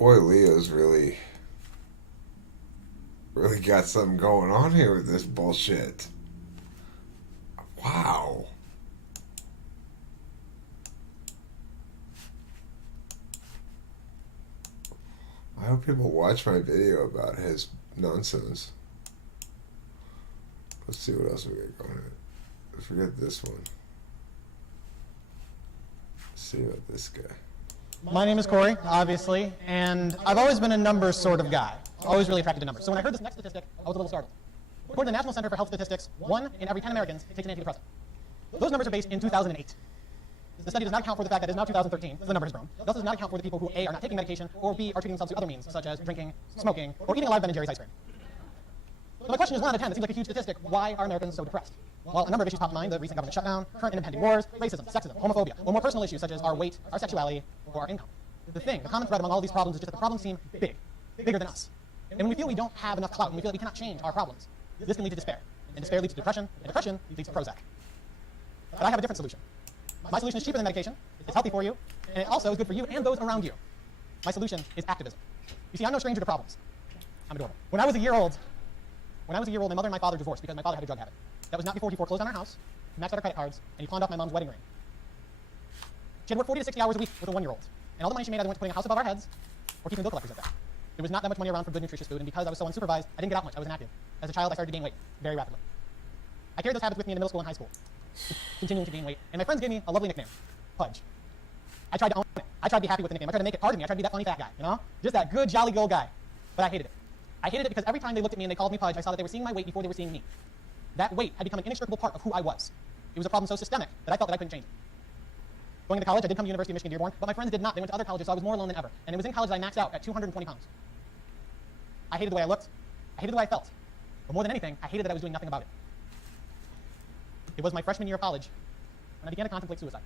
Boy, Leo's really got something going on here with this bullshit. Wow. I hope people watch my video about his nonsense. Let's see what else we got going on. Forget this one. Let's see about this guy. My name is Corey, obviously, and I've always been a numbers sort of guy. Always really attracted to numbers. So when I heard this next statistic, I was a little startled. According to the National Center for Health Statistics, 1 in every 10 Americans takes an antidepressant. Those numbers are based in 2008. The study does not account for the fact that it is now 2013, so the number has grown. It also does not account for the people who A, are not taking medication, or B, are treating themselves through other means, such as drinking, smoking, or eating a live Ben & Jerry's ice cream. So my question is 1 out of 10. It seems like a huge statistic. Why are Americans so depressed? Well, a number of issues pop to mind: the recent government shutdown, current and impending wars, racism, sexism, homophobia, or more personal issues such as our weight, our sexuality, or our income. The common thread among all these problems is just that the problems seem big, bigger than us. And when we feel we don't have enough clout, and we feel that we cannot change our problems, this can lead to despair. And despair leads to depression, and depression leads to Prozac. But I have a different solution. My solution is cheaper than medication, it's healthy for you, and it also is good for you and those around you. My solution is activism. You see, I'm no stranger to problems. I'm adorable. When I was a year old, my mother and my father divorced because my father had a drug habit. That was not before he foreclosed on our house, maxed out our credit cards, and he pawned off my mom's wedding ring. She had worked 40 to 60 hours a week with a 1-year-old. And all the money she made either went to putting a house above our heads or keeping bill collectors at that. There was not that much money around for good, nutritious food, and because I was so unsupervised, I didn't get out much. I was inactive. As a child, I started to gain weight very rapidly. I carried those habits with me into middle school and high school, continuing to gain weight. And my friends gave me a lovely nickname, Pudge. I tried to own it. I tried to be happy with the nickname. I tried to make it part of me. I tried to be that funny fat guy, you know? Just that good, jolly, gold guy. But I hated it. I hated it because every time they looked at me and they called me Pudge, I saw that they were seeing my weight before they were seeing me. That weight had become an inextricable part of who I was. It was a problem so systemic that I felt that I couldn't change it. Going into college, I did come to University of Michigan Dearborn, but my friends did not. They went to other colleges, so I was more alone than ever. And it was in college that I maxed out at 220 pounds. I hated the way I looked. I hated the way I felt. But more than anything, I hated that I was doing nothing about it. It was my freshman year of college when I began to contemplate suicide.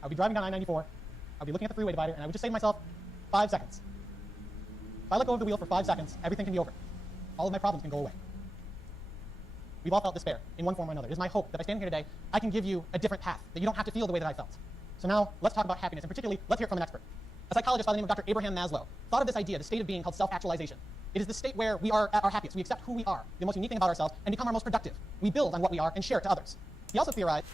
I would be driving down I-94, I would be looking at the freeway divider, and I would just say to myself, 5 seconds. If I let go of the wheel for 5 seconds, everything can be over. All of my problems can go away. We've all felt despair in one form or another. It is my hope that by standing here today, I can give you a different path, that you don't have to feel the way that I felt. So now, let's talk about happiness, and particularly, let's hear it from an expert. A psychologist by the name of Dr. Abraham Maslow thought of this idea, the state of being called self-actualization. It is the state where we are at our happiest. We accept who we are, the most unique thing about ourselves, and become our most productive. We build on what we are and share it to others. He also theorized...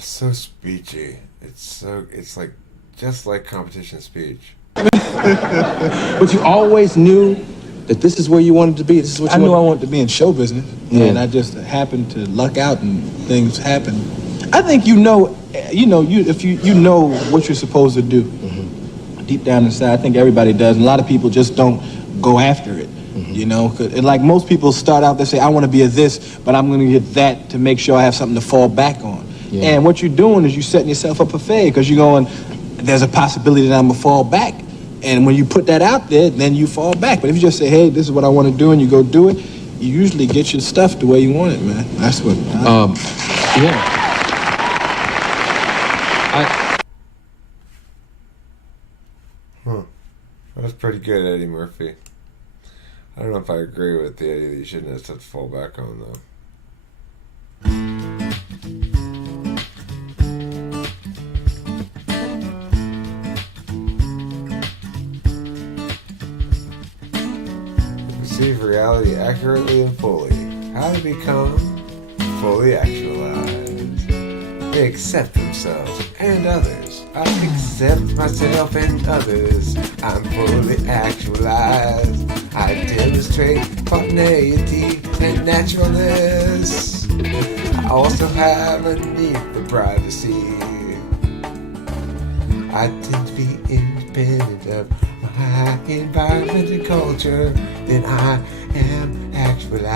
So speechy. It's like, just like competition speech. But you always knew that this is where you wanted to be. This is what you I knew I wanted to be in show business, and I just happened to luck out, and things happen. I think if you know what you're supposed to do, deep down inside, I think everybody does, and a lot of people just don't go after it. You know, and like most people start out, they say, I want to be a this, but I'm going to get that to make sure I have something to fall back on. Yeah. And what you're doing is you're setting yourself up for failure, because you're going, there's a possibility that I'm going to fall back. And when you put that out there, then you fall back. But if you just say, hey, this is what I want to do, and you go do it, you usually get your stuff the way you want it, man. That's what... That was pretty good, Eddie Murphy. I don't know if I agree with the idea that you shouldn't have stuff to fall back on, though. Perceive reality accurately and fully. How to become fully actualized. They accept themselves and others. I accept myself and others. I'm fully actualized. I demonstrate spontaneity and naturalness. I also have a need for privacy. I tend to be independent of my environment and culture. Then I am actualized.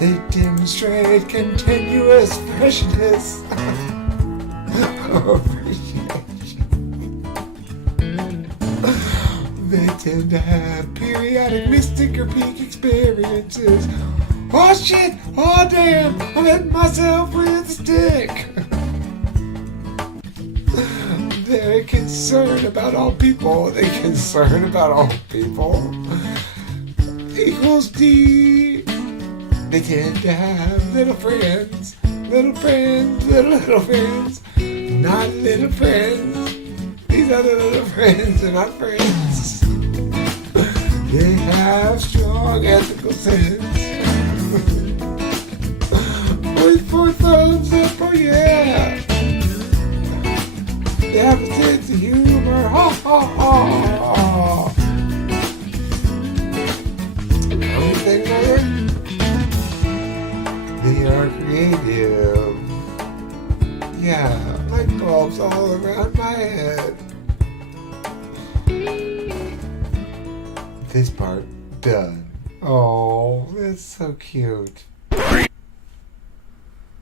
They demonstrate continuous freshness of appreciation. They tend to have periodic mystic or peak experiences. Oh shit! Oh damn! I'm hitting myself with a stick! They're concerned about all people. They concerned about all people. Equals D. They tend to have little friends. Little friends. not little friends. These other little friends are not friends. They have strong ethical sense. Wait for thumbs up, oh yeah. They have a sense of humor, ha ha ha. Everything there. They are creative. Yeah, light bulbs all around my head. This part done. Oh, that's so cute.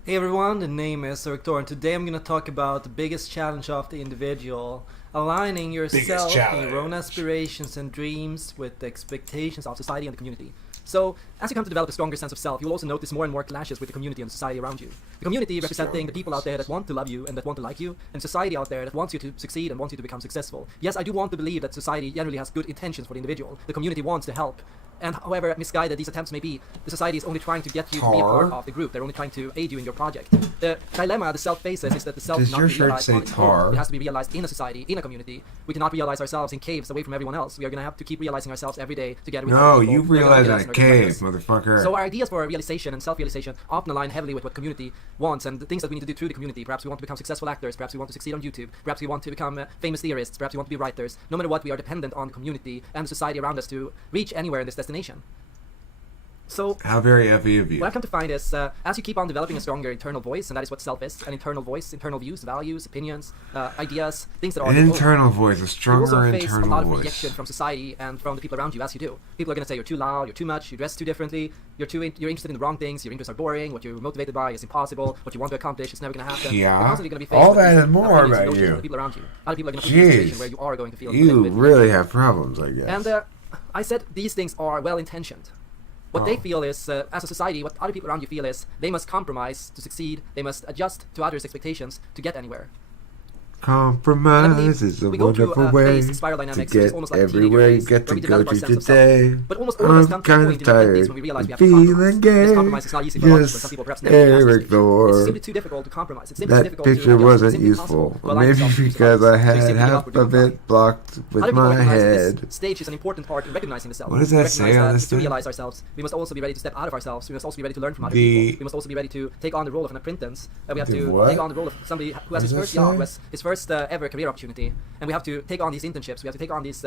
Hey everyone, the name is Victor, and today I'm going to talk about the biggest challenge of the individual: aligning yourself and your own aspirations and dreams with the expectations of society and the community. So, as you come to develop a stronger sense of self, you'll also notice more and more clashes with the community and society around you. The community representing the people out there that want to love you and that want to like you, and society out there that wants you to succeed and wants you to become successful. Yes, I do want to believe that society generally has good intentions for the individual. The community wants to help. And however misguided these attempts may be, the society is only trying to get you to be a part of the group. They're only trying to aid you in your project. The dilemma the self faces is that the self Does cannot your be shirt realized say on its tar? own. It has to be realized in a society, in a community. We cannot realize ourselves in caves away from everyone else. We are going to have to keep realizing ourselves every day together with No, other people. you We're gonna realize in realize a our good cave, values. motherfucker. So our ideas for realization and self-realization often align heavily with what community wants and the things that we need to do through the community. Perhaps we want to become successful actors, perhaps we want to succeed on YouTube, perhaps we want to become famous theorists, perhaps we want to be writers. No matter what, we are dependent on the community and the society around us to reach anywhere in this destination. So, how very effy of you. what I've come to find is, as you keep on developing a stronger internal voice, and that is what self is, an internal voice, internal views, values, opinions, ideas, things that are An your own. internal voice, a You stronger also face a internal lot of voice. rejection from society and from the people around you as you do. People are going to say you're too loud, you're too much, you dress too differently, you're interested in the wrong things, your interests are boring, what you're motivated by is impossible, what you want to accomplish is never going to happen. Yeah. You're constantly going to be faced All with that these and more opinions and about notions you. of the people around you. A lot of people are going to put you in a situation where you are going to feel a little You bit really have problems, I guess. And I said these things are well-intentioned. What they feel is, as a society, what other people around you feel is, they must compromise to succeed, they must adjust to others' expectations to get anywhere. Compromise is a we go through wonderful a way phase of spiral to dynamics, which is get almost like a everywhere you teenager phase, get where to we go develop our to sense of self. today. But almost all of us I'm come to a kind point of in our 20s tired, when we realize we have to feeling compromise. gay. This compromise is not easy for a lot of people. Some people perhaps never Eric get past this stage. Thor. It's simply too difficult to compromise. It's simply too That difficult to picture adjust. It's wasn't simply useful. impossible to Or align maybe yourself to because yourself. I So you had simply give up half or give of up. it blocked with Other people my recognize head. This stage is an important part in recognizing the self. What does that Recognize say on that this to thing? realize ourselves, we must also be ready to step out of ourselves. We must also be ready to learn from other The- people. We must also be ready to take on the role of an apprentice. We have The to what? take on the role of somebody who has his What first does that job, say? who has his first ever career opportunity. And we have to take on these internships. We have to take on these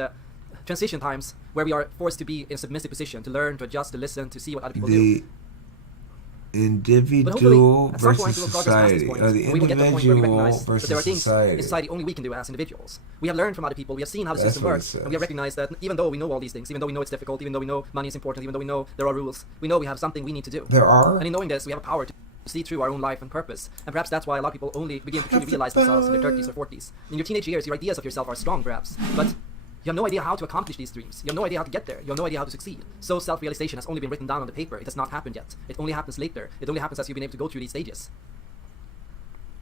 transition times where we are forced to be in a submissive position, to learn, to adjust, to listen, to see what other people do. The individual At some point, versus we will progress past this society. point, Or the and we will get to the point where we individual recognize that there are versus things in society. society only we can do as individuals. We have learned from other people, we have seen how the That's system what it works, and we says. have recognized that even though we know all these things, even though we know it's difficult, even though we know money is important, even though we know there are rules, we know we have something we need to do. There are? And in knowing this, we have a power to see through our own life and purpose. And perhaps that's why a lot of people only begin to truly realize themselves in their 30s or 40s. In your teenage years, your ideas of yourself are strong, perhaps, but you have no idea how to accomplish these dreams. You have no idea how to get there. You have no idea how to succeed. So self-realization has only been written down on the paper. It has not happened yet. It only happens later. It only happens as you've been able to go through these stages.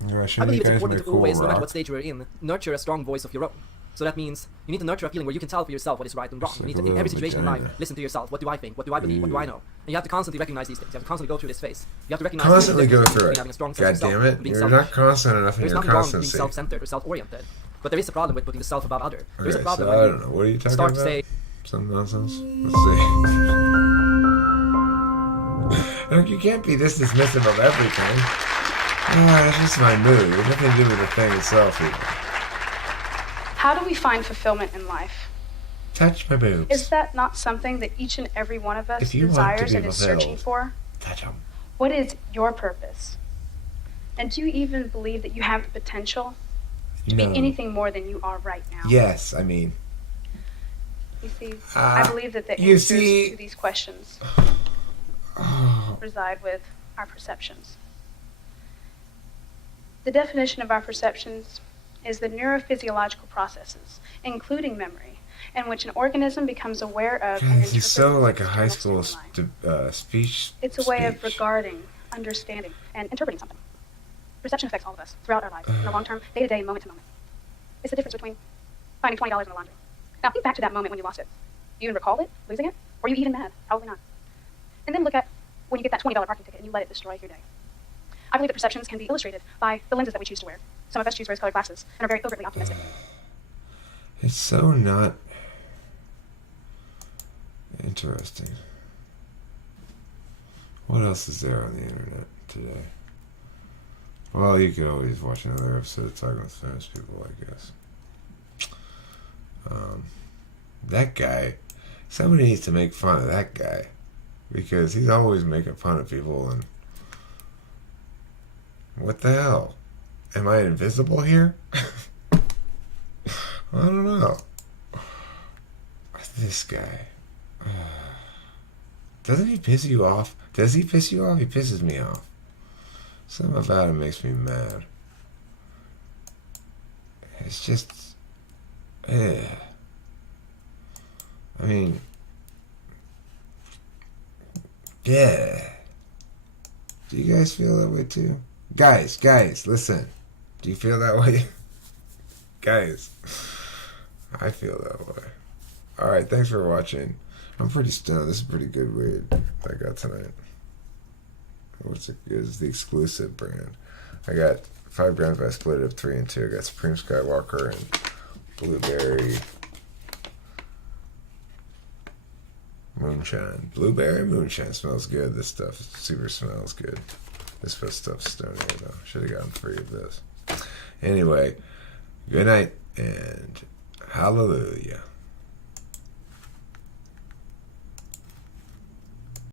I I believe it's important to always, no matter what stage you're in, nurture a strong voice of your own. So that means you need to nurture a feeling where you can tell for yourself what is right and wrong. You need to, in every situation in life, listen to yourself. What do I think? What do I believe? What do I know? And you have to constantly recognize these things. You have to constantly go through this phase. You have to recognize Constantly the go difference through between it. having a strong God sense of self damn and it. being You're selfish. not constant enough in There's your nothing wrong with being constancy. self-centered or self-oriented. But there is a problem with putting the self above other. There is a Okay, problem so I when don't know. What are you you talking start about? to say, Some nonsense? Let's see. Look, you can't be this dismissive of everything. It's just my mood. It has nothing to do with the thing itself even. How do we find fulfillment in life? Touch my boobs. Is that not something that each and every one of us If you want to desires be and is fulfilled, searching for? Touch them. What is your purpose? And do you even believe that you have the potential to be anything more than you are right now? Yes, I mean. You see, I believe that the you answers see- to these questions reside with our perceptions. The definition of our perceptions is the neurophysiological processes, including memory, in which an organism becomes aware of God, and this is interprets so like a external high school stimuli. speech. It's a way of speech. regarding, understanding, and interpreting something. Perception affects all of us throughout our lives, in the long term, day to day, moment to moment. It's the difference between finding $20 in the laundry. Now think back to that moment when you lost it. Do you even recall it, losing it? Or are you even mad? Probably not. And then look at when you get that $20 parking ticket and you let it destroy your day. I believe that perceptions can be illustrated by the lenses that we choose to wear. Some of us choose rose-colored glasses and are very overtly optimistic. It's so not interesting. What else is there on the internet today? Well, you can always watch another episode of Talking with Famous People, I guess. That guy, somebody needs to make fun of that guy, because he's always making fun of people, and what the hell? Am I invisible here? I don't know. This guy. Doesn't he piss you off? Does he piss you off? He pisses me off. Something about him makes me mad. It's just... I mean... Yeah. Do you guys feel that way too? Guys, listen. Do you feel that way? Guys, I feel that way. Alright, thanks for watching. I'm pretty stoned. This is pretty good weed I got tonight. What's it? It's the exclusive brand. I got 5 grams, but I split it up 3 and 2. I got Supreme Skywalker and Blueberry Moonshine. Blueberry Moonshine smells good. This stuff super smells good. This stuff's stony though. Should have gotten 3 of this. Anyway, good night and hallelujah.